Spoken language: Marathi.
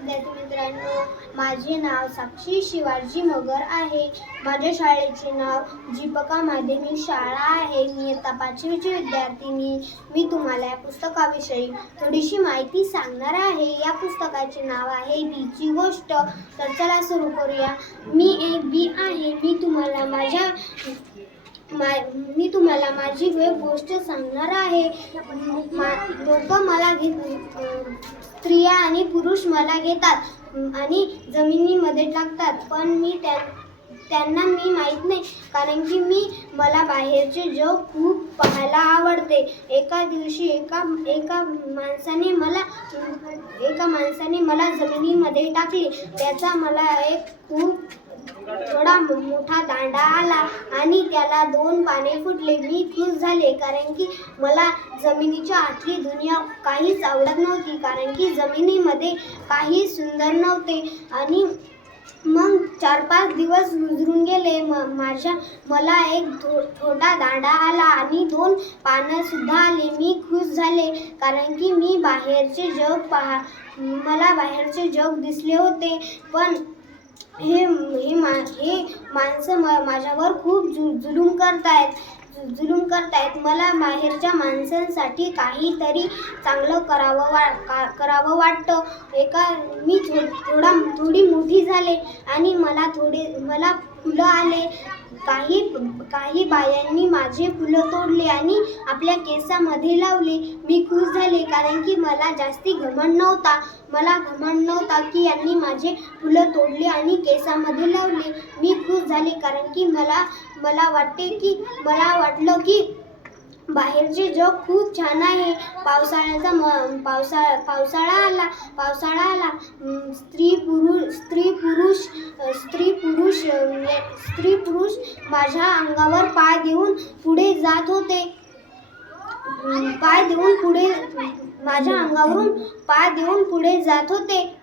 विद्यार्थी मित्रांनो, माझे नाव साक्षी शिवाजी मगर आहे। माझ्या शाळेचे नाव दीपिका माध्यमिक शाळा आहे। मी इयत्ता 5वीची विद्यार्थिनी। मी तुम्हाला या पुस्तकाविषयी थोडीशी माहिती सांगणार आहे। या पुस्तकाचे नाव आहे बीची गोष्ट। तर चला सुरू करूया। मी एक बी आहे। मी तुम्हाला माझी एक गोष्ट सांगणार आहे। लोक मला स्त्रिया आणि पुरुष मला घेतात आणि जमिनीमध्ये टाकतात, पण त्यांना मी माहीत नाही, कारण की मला बाहेरचे जग खूप पाहायला आवडते। एका दिवशी एका माणसाने मला जमिनीमध्ये टाकले। त्याचा मला एक खूप थोडा मोठा दांडा आला आणि त्याला 2 पाने फुटले। मी खुश झाले, कारण की मला जमिनीच्या आतली दुनिया काहीच आवडत नव्हती, कारण की जमिनीमध्ये काही सुंदर नव्हते। आणि मग 4-5 दिवस गुजरून गेले। मला एक छोटा दांडा आला आणि 2 पानं सुद्धा आली। मी खुश झाले, कारण की मला बाहेरचे जग दिसले होते। पण हे माणसं माझ्यावर खूप जुलूम करतायत। मला बाहेरच्या माणसांसाठी काहीतरी चांगलं करावं वाटतं। मी थोडी मोठी झाले आणि मला फुलं आले। काही बायांनी माझे फुलं तोडले आणि आपल्या केसामध्ये लावले। मी खुश झाले, कारण की मला जास्ती घमंड नव्हता की यांनी माझे फुलं तोडले आणि केसामध्ये लावले। मी खुश झाले, कारण की मला वाटलं की बाहेरचे जग खूप छान आहे। पावसाळा आला। स्त्री पुरुष माझ्या अंगावर पाय देऊन पुढे जात होते। माझ्या अंगावरून पाय देऊन पुढे जात होते।